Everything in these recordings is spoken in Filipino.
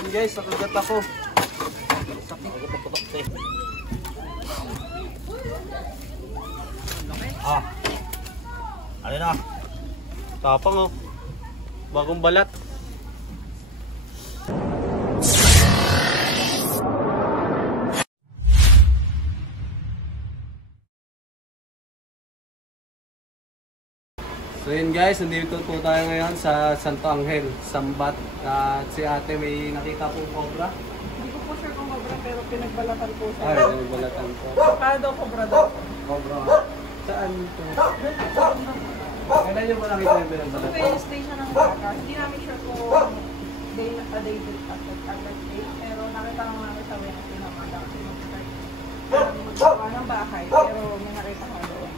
Yun guys, nakagat ako. Sakit. Ah. Ano na? Tapang oh. Bagong balat. So yun guys, nandito po tayo ngayon sa Santo Angel, Sambat. At si ate may nakita pong cobra. Hindi ko po sure kung cobra pero pinagbalatan po siya. Ay, pinagbalatan po. Kaya daw cobra daw. Cobra. Saan po? Kailan nyo po nakita yung pinagbalatan? Wednesday siya ng baka. Hindi namin sure kung day after day. Pero nakita lang namin sa Wednesday naman. Kasi magagawa ng bahay. Pero may nakita ko doon.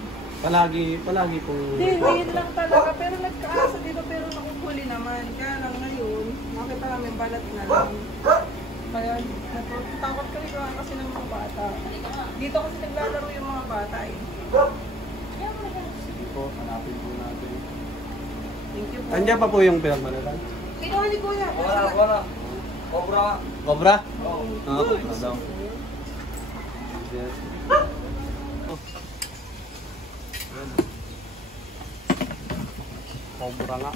Palagi po. Hindi lang talaga. Pero nagkaasa dito pero nakuhuli naman. Kaya lang ngayon, nakita namin balat na lang. Kaya natakot kami kasi ng mga bata. Dito kasi naglalaro yung mga bata eh. Sige po, hanapin po natin. Thank you po. Andiyan pa po yung pinagbalatan? Kinuha ni Kuya. Wala. Cobra. Cobra? Oo. Cobra daw. Yes. Cobra nga.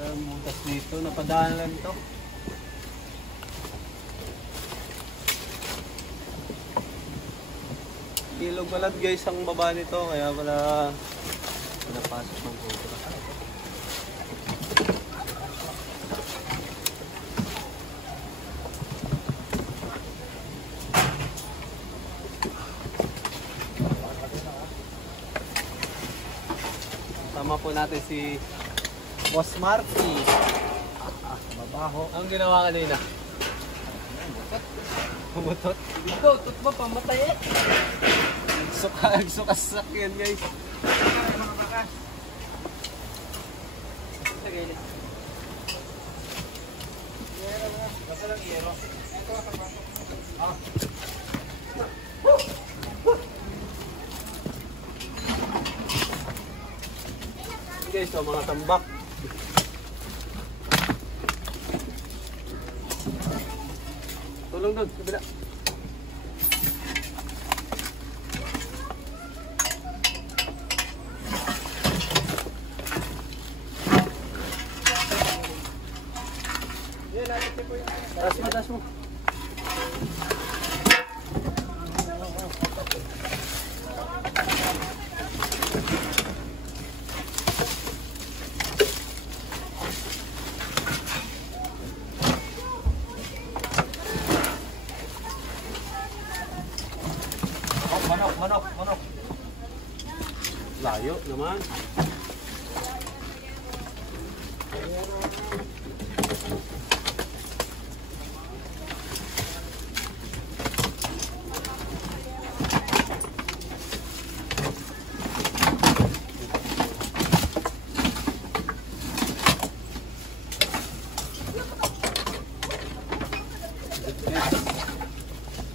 Lamutas dito, napadaan lang ito. Ilog balat guys ang baba nito, kaya wala pasok ng cobra. Tama po natin si Boss Marky. Mabaho. Ang ginawa kanina? Pumutot. Ito, tutma pamatay eh. Sukas yan guys. Mga bakas. Sige. Basta lang yero. Guys, so mga tambak. Tulong doon, sa bila. Das mo. Manok. Layo naman.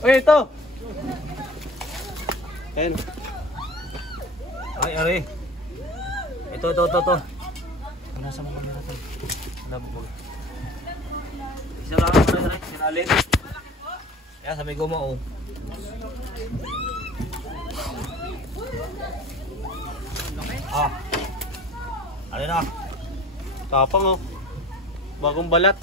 Oy, ito. Ayan. Ay, ari. Ito. Nasa mga kamera tayo. Nabubog. Isa lang ako na sinalin. Kaya sa may guma oh. Ah. Ano na? Tapang oh. Bagong balat.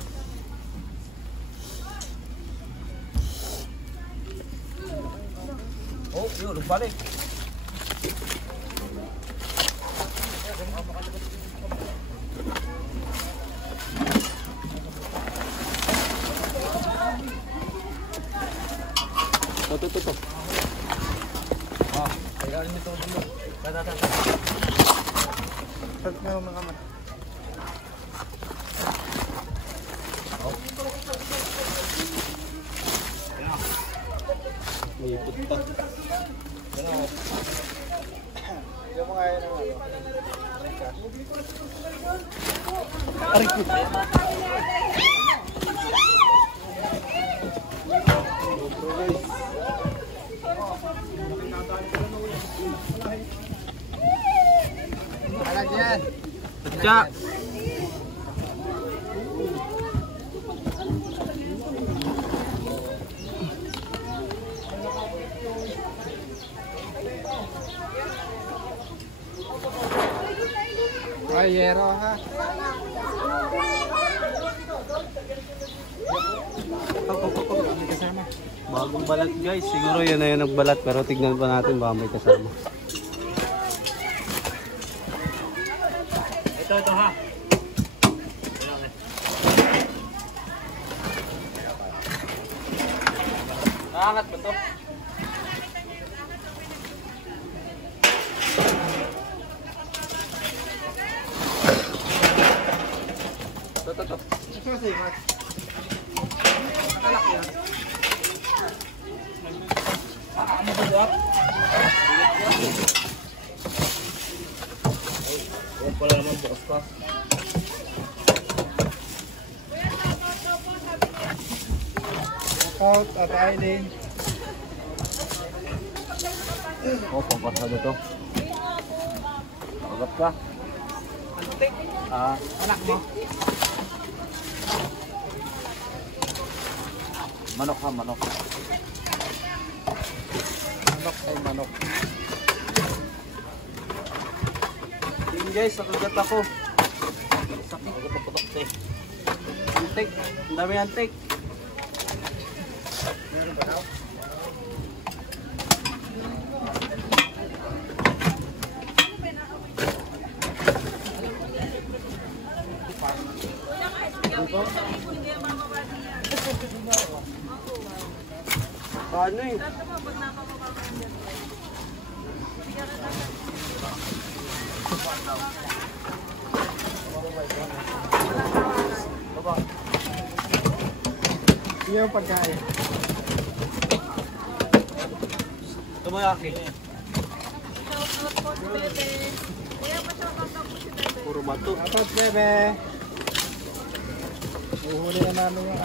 Oh, yun, balik. Ito. Ah, kaya rin ito dulu. Tata. Pag nga mga mata. Nipot pa. Hindi mo kaya naman. Aray ko. Alag yan. Tsa! Ay, yero ha. Bagong balat guys. Siguro yun na yung nagbalat. Pero tignan pa natin baka may kasama. Ito ha. Aangat ba to? Ito. Ito sa'yo, Mark. Anak yan. Ano ba doon? Huwag pala naman bukas pa. Out at Aileen. Oh, pangkasado to. Agap ka. Anak mo. Manok ha, manok. Manok ay manok. Yun guys, nakagat ako. Sakit. Putok-putok eh. Antik. Ang dami antik. Meron ba daw? Paano eh? Baba. Yung pagkain. Tumayaki. Puro bato. Apat, bebe. Uhuli na namin yung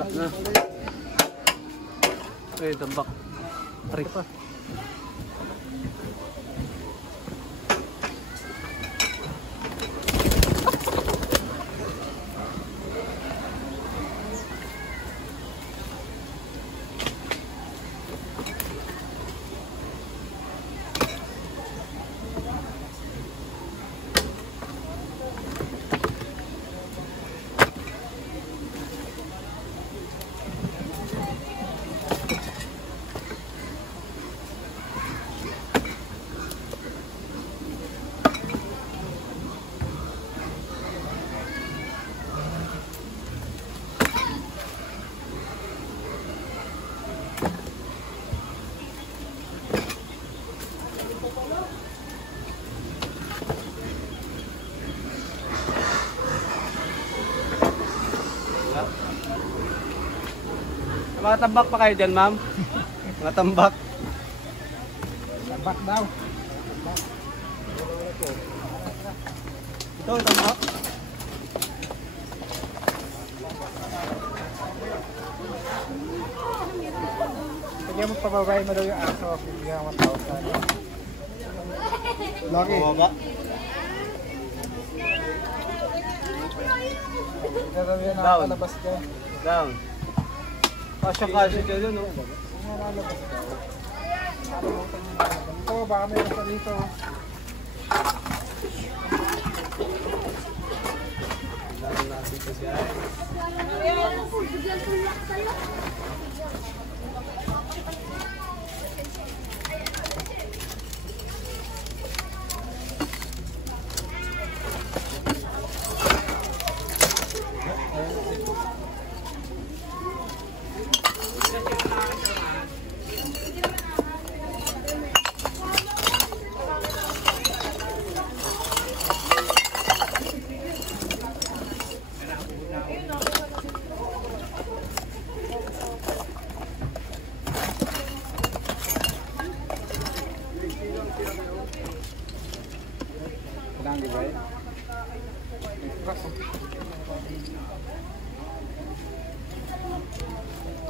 Lak na. Eh, tambak. Tarik pa. Mga tambak pa kayo dyan, ma'am? Mga tambak. tambak daw. Ito, tambak. Sige mo pababay mo daw yung aso. Bigyan mo 1,000. Lagi. Bumaba. Gagawin na Down. palabas ka. Down. Kasya-kasya ka dun, no? Kung lalabas ka. Ito, baka meron pa dito. Lalo natin kasi ay.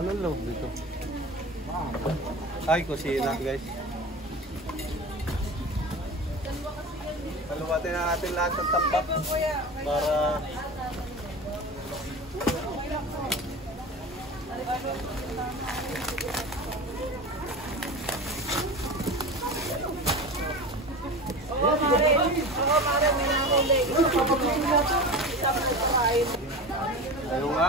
Anong loob dito? Ay, kusina guys. Paluwatin na natin lahat ng tapak para ayaw nga.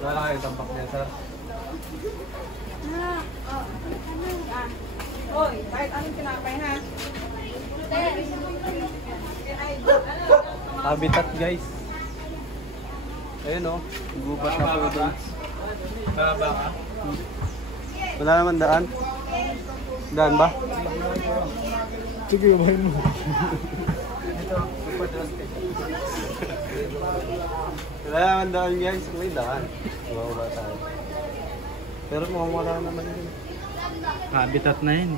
Wala na kayong tampak niya, sir. Hoy, kahit anong tinapay ha. Habitat guys. Ayun o, gubat na po doon. Wala naman daan. Daan ba? Sige, umahin mo. Wala naman daan guys. May daan. Baba tayo. Pero mukhang wala naman yun. Habitat na yun.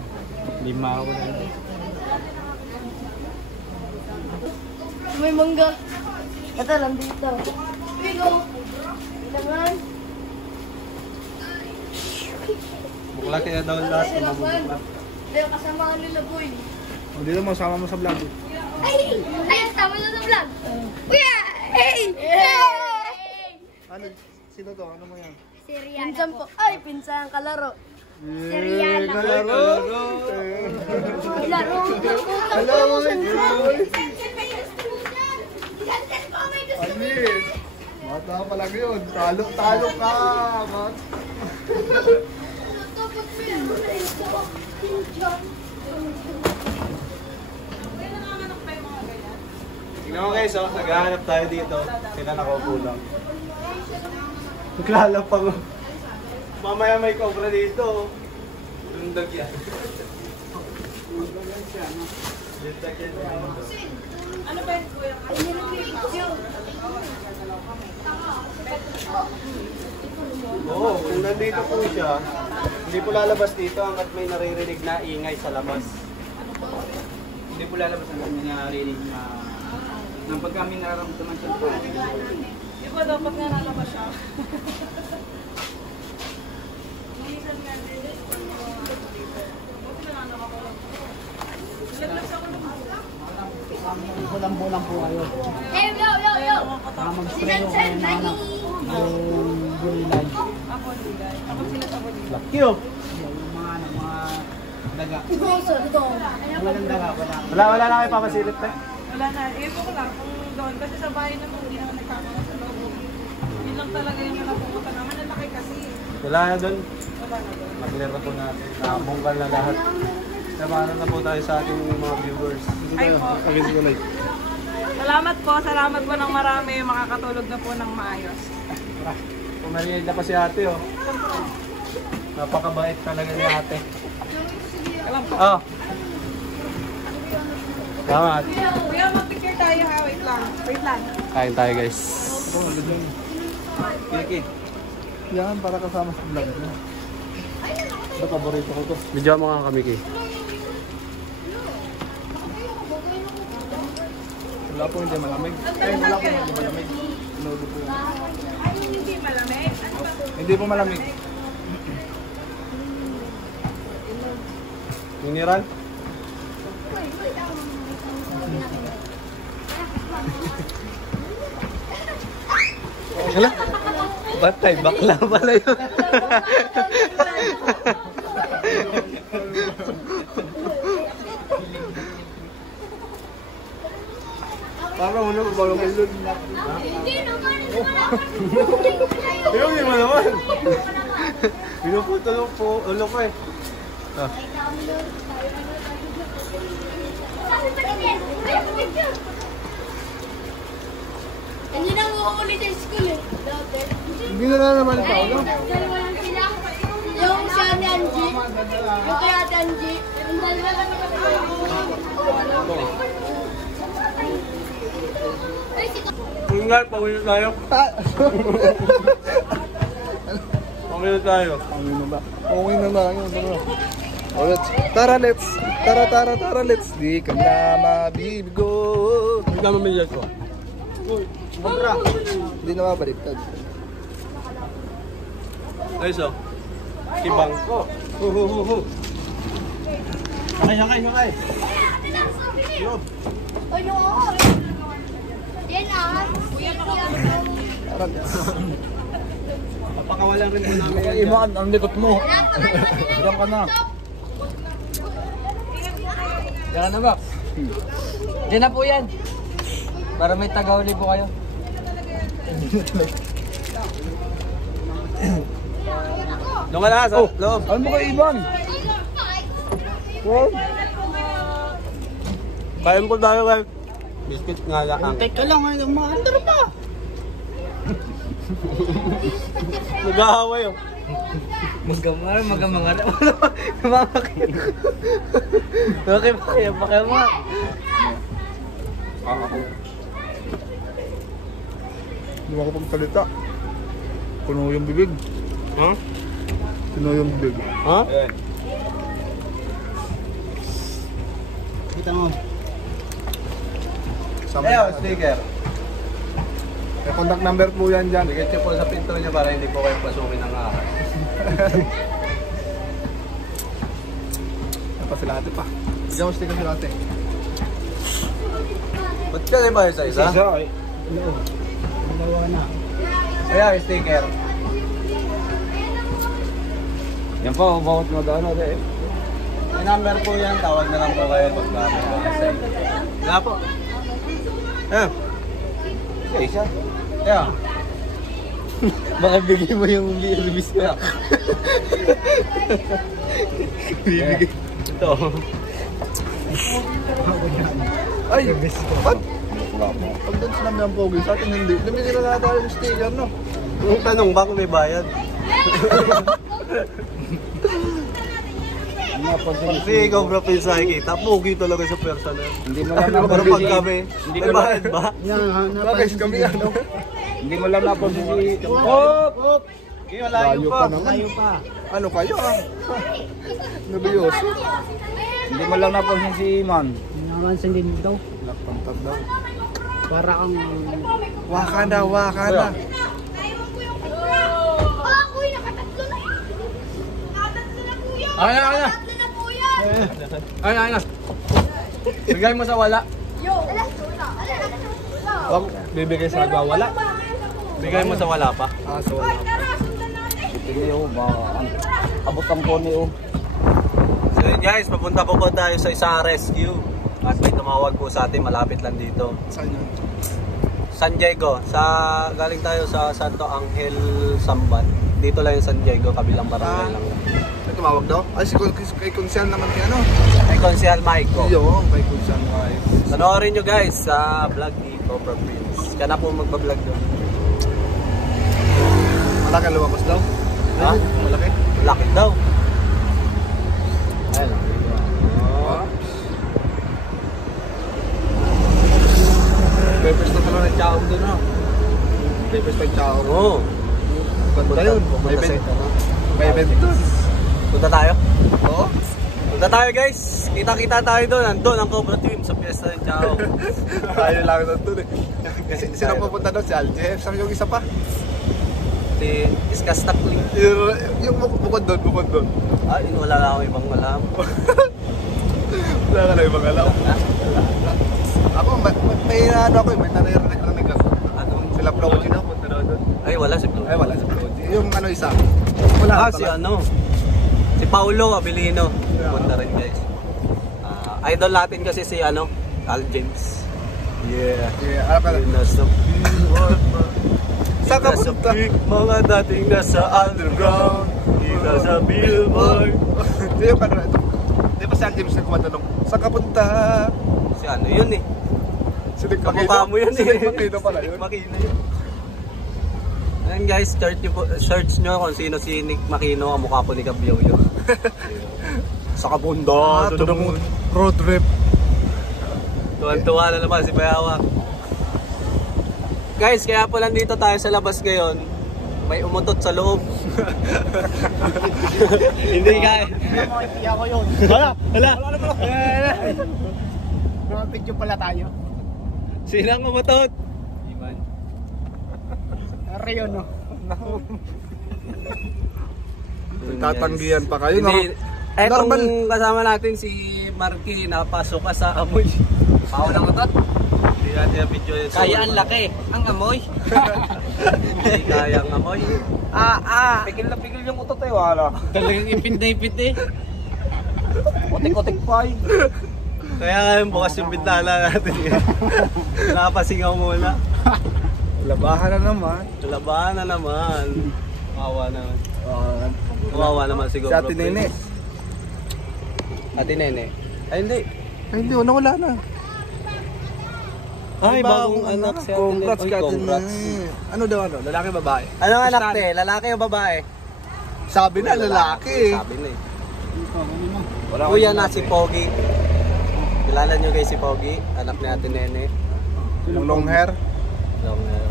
Lima ako na yun. May mangga. Ito lang dito. Bigo. Naman. Bukla kaya daw lahat. Hindi, kasama ka nila, boy. O, dito mo, sama mo sa vlog. Ay! Ay, kasama na sa vlog. Kuya! Hey! Hey! Ano? Sino to? Ano mo yan? Pinsan po. Ay, pinsan kalaro. Serial ako. Kalaro! Laro. Hello! May Anis! Mata pa lang yun. Talo ka! Mat. Tingnan mo guys, oh, naghahanap tayo dito. Sila nakaupo lang. Naglalapang. Mamaya may cobra dito. Lundag yan. Lundag yan. Ano ba yun, kuya? Oo, kung nandito po siya, hindi po lalabas dito hanggat may naririnig na ingay sa labas. Hindi po lalabas ang kanya narinig na nang pag kami nararamdaman siya po. Di ba dapat nga nalabas siya? Minsan nga din. Bulang-bulang po kayo. Hey, yo! Mag-spray Sinansan, nani! Yung gulay. Ako digay. Ako sila sa digay. Lucky oh! Yung mga daga. Ito. Walang daga, Wala na kayo papasilip eh. Wala na. Ipo ko lang kung doon. Kasi sa bahay naman, hindi naman nagkakaroon sa loob. Yun lang talaga yung napupunta naman. Ang laki kasi. Wala na doon. Wala na doon. Mag-clear na po natin. Nakabungkal na lahat. Samahan na po tayo sa ating mga viewers. Ay po. Salamat po ng marami. Makakatulog na po ng maayos. Pumariyad na pa si ate oh. Napakabait talaga ni ate. Alam po. Oh. Salamat. Kuya, mag-picture tayo ha. Wait lang. Wait lang. Kain tayo guys. Kiki. Yan, para kasama sa vlog. Ito, paborito ko to. Video mo nga kami ki. Wala po hindi malamig. Ay, wala po hindi malamig. Nudo po yan. Ay, hindi malamig. Ano ba? Hindi po malamig. Miniral? Hala? Batay, bakla pala yun. Parang ano, parang ilod na. Hindi naman. Yung mo naman. Pinuputulong po, ulo ko eh. Ah. Hindi na mo ulit sa school eh. Hindi na naman ito, no? Yung si Ate Angie, yung kay Ate Angie, yung dalawa kami Kung nga, pauwi na tayo. Pauwi na tayo. Okay na ba? Oh, let's. Di ka na mabibigo. Hindi ka mamilya ko. Sobra. Hindi na mabaliktad. Ayos o. Ibang ko. Sakay. Ano? Yan ah. Papakawalan rin mo namin yan. Imaan ang likot mo. Diyan ka na. Yan na ba? Yan na po yan. Para may tagauli po kayo. Doon ka na, sa loob. Ano mo kay Ivan? Kain po tayo kay biscuit nga lang. Teka lang, maandar pa. Nag-aaway oh. Magamara. Okay, pakaya mo. Hindi mo ako pagsalita. Puno yung bibig. Ha? Puno yung bibig. Ha? Kita mo. Ayaw, sticker. May contact number po yan dyan. Bigyan niyo po sa pinto niya para hindi po kayo pasukin ng ahas. Napasilate pa. Bigyan mo sticker silate. Ba't ka na ba sa isa? eh. Dalawa na. Ayaw, sticker. Yan po, bawat mag-ano eh. May number po yan, tawag na lang po kayo pag may ahas. Wala po. Eh. Isa. Yeah. Baka bigay mo yung release ko. Bibigay. Ito. Ay! Ba't? Pag doon sinabi ang pogi, sa atin hindi. Namigil na tayo yung sticker, no? Yung tanong ba kung may bayad? Kasi ikaw bro pinsa kita, pogi talaga sa person na yun. Hindi mo lang Pero pag kami, may bayad ba? Bakit kami ano? Hindi mo lang napo si... Hop! Okay, malayo pa. Layo pa. Ano kayo ah? Nabiyos. Hindi mo lang napo si Iman. Naman sa din daw. Nakpantag daw. Para kang... Waka na. Uy, nakatatlo na yan. Nakatatlo na po yan. Ay na. Nakatatlo na po yan. Ay na. Bigay mo sa wala. Wag bibigay sa nagwawala. Bigay mo sa wala pa. So Sige o, abot ang pony o. So yun guys, papunta po tayo sa isa rescue. At may tumawag po sa atin, malapit lang dito. saan yun? San Diego. Galing tayo sa Santo Angel, Sambat. Dito lang yung San Diego, kabilang barangay lang. May tumawag daw? Ay, kay Kunsyal naman kay ano? Ay, Consial Maiko. Iyo, kay Kunsyal ay. Panoorin nyo guys sa vlog ni Cobra Prince. Siya na po magpa-vlog doon. Malaki ang lumabas daw? Ha? Malaki? Laki daw. Ayun lang. Pepes na pala ng chow doon ha? Pepes ng chow. Oo. Ganda yun. May event. May event doon. Punta tayo? Oo. Punta tayo guys. Kita-kita tayo doon. Andun ang Cobra Team sa Fiesta ng Chao. Tayo lang doon eh. Kasi sino pupunta doon? Si Aljeff. Saan yung isa pa? Si Iskastakli. Yung bukod doon. Ay, wala na akong ibang alam. Wala ka na ibang alam. Ako, may ano ako, may naririnig lang nag Ano? Sila Floji na, punta na doon. Ay, wala si Blue. Ay, wala si Floji. Yung ano isa. Wala. Si ano? Si Paulo Abilino. Punta rin guys. Idol natin kasi si ano? Al James. Yeah. Yeah, ano pala? Nasa Saan ka punta? Mga dating nasa underground. Kita sa billboard. Di yung ano ito. Di ba si Al James na kumanta nung, saan ka punta? Si ano yun eh? Sinig Kamukha mo yun eh. Sinig Makino pala yun. Makino yun. Ayan guys, search nyo kung sino si Nick Makino, ang mukha po ni Kabyoyo. Sa kabunda, to the moon. Road trip. Tuwan-tuwa na naman si Bayawak. Guys, kaya po nandito tayo sa labas ngayon. May umutot sa loob. Hindi guys. Hindi ako yun. Wala. Mga video pala tayo. Sino ang umutot? Iman. Rio, no? Tatanggihan pa kayo, no? Hindi. Etong Normal. kasama natin si Marky, napasok ka sa amoy. Bawal ang utot. Hindi natin yung video yun. Kaya ang laki. Ang amoy. Hindi kaya ang amoy. Pigil na pigil yung utot eh, wala. Talagang ipinday-pit eh. Otik-otik pa eh. Kaya ngayon bukas yung bintana natin. Napasingaw muna. Labahan na naman. Labahan na naman. Kawawa naman. Kawawa naman si Si GoPro Ate Nene. Prince. Ate Nene? Ay hindi. Ay, hindi, wala na. Ay, bagong anak si Ate Nene. Congrats Uy, ka, Ate congrats. Nene. Ano daw, ano? Lalaki, babae? Anong anak te? Lalaki o babae? Sabi na, lalaki. Sabi na eh. Kuya na si Pogi. Kilala nyo guys si Pogi? Anak ni Ate Nene. Yung long hair. Long hair.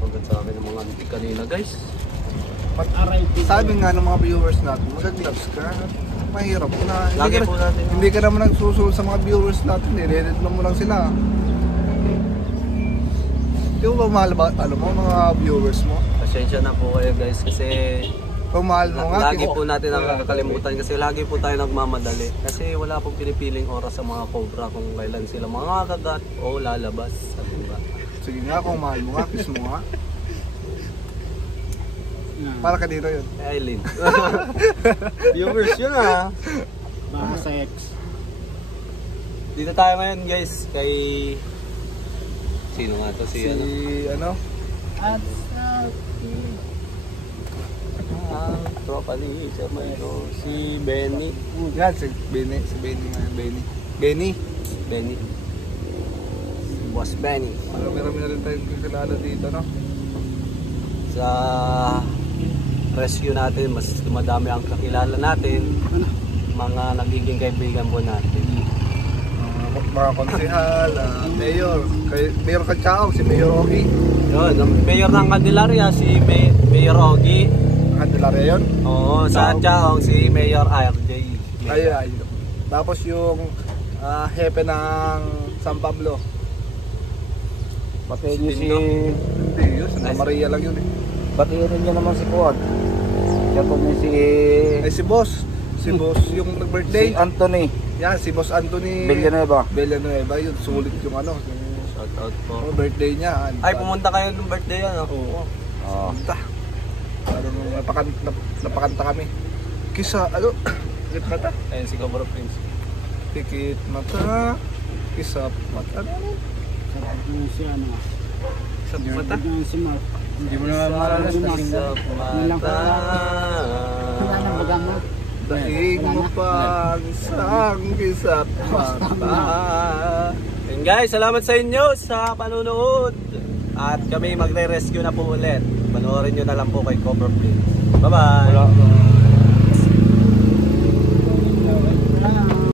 Congrats sa akin ng mga antik kanina guys. Sabi nga ng mga viewers natin, mag-gloves ka. Mahirap na. Lagi po natin. Hindi ka naman nagsusunod sa mga viewers natin. Nire-edit mo lang sila. Di mo ba mahal ba, alam mo, mga viewers mo? Pasensya na po kayo guys kasi Kung mahal mo nga, lagi po natin nakakalimutan kasi lagi po tayo nagmamadali. Kasi wala pong pinipiling oras sa mga cobra kung kailan sila mga kagat o lalabas. Sabi ba? sige nga, kung mahal mo nga, kiss mo nga. Para ka dito yun. Eileen. Viewers yun ah. Mga sex. Dito tayo ngayon guys kay... Sino nga to? Si ano? ano? Tropa ni Sir Mayro. Si Benny. Yan, si Benny. Si Benny nga, Benny. Benny. Benny. Boss Benny. Marami na rin tayong kakilala dito, no? Sa rescue natin, mas dumadami ang kakilala natin. Mga nagiging kaibigan po natin. Mga konsehal, mayor. Mayor Kachaog, si Mayor Ogie. Yun, ang mayor ng Candelaria, si Mayor Ogie. Candelaria yun? Oo, sa Chaong, si Mayor RJ. Ay. Tapos yung hepe ng San Pablo. Batiin niyo si... Hindi yun, Santa Maria lang yun eh. Batiin niyo naman si Kuwag. Kaya po niyo si... Ay si Boss. Si Boss yung Si nag-birthday. Anthony Yan, si Boss Anthony Villanueva. Villanueva, yun. Sulit yung ano. Shout out po. Yung birthday niya. Ay, pumunta kayo ng birthday yan, oh. Oo. Oh. Punta. Parang napakanta kami. Kisa, ano? Tikit mata. Ayun si GoPro Prince. Tikit mata. Kisa mata. Sa mata? Hindi mo naman maralas na Sa mata. Daig mo pa isang kisat mata. And guys, salamat sa inyo sa panonood. At kami magre-rescue na po ulit. Panoorin nyo na lang po kay GoPro Prince. Bye-bye!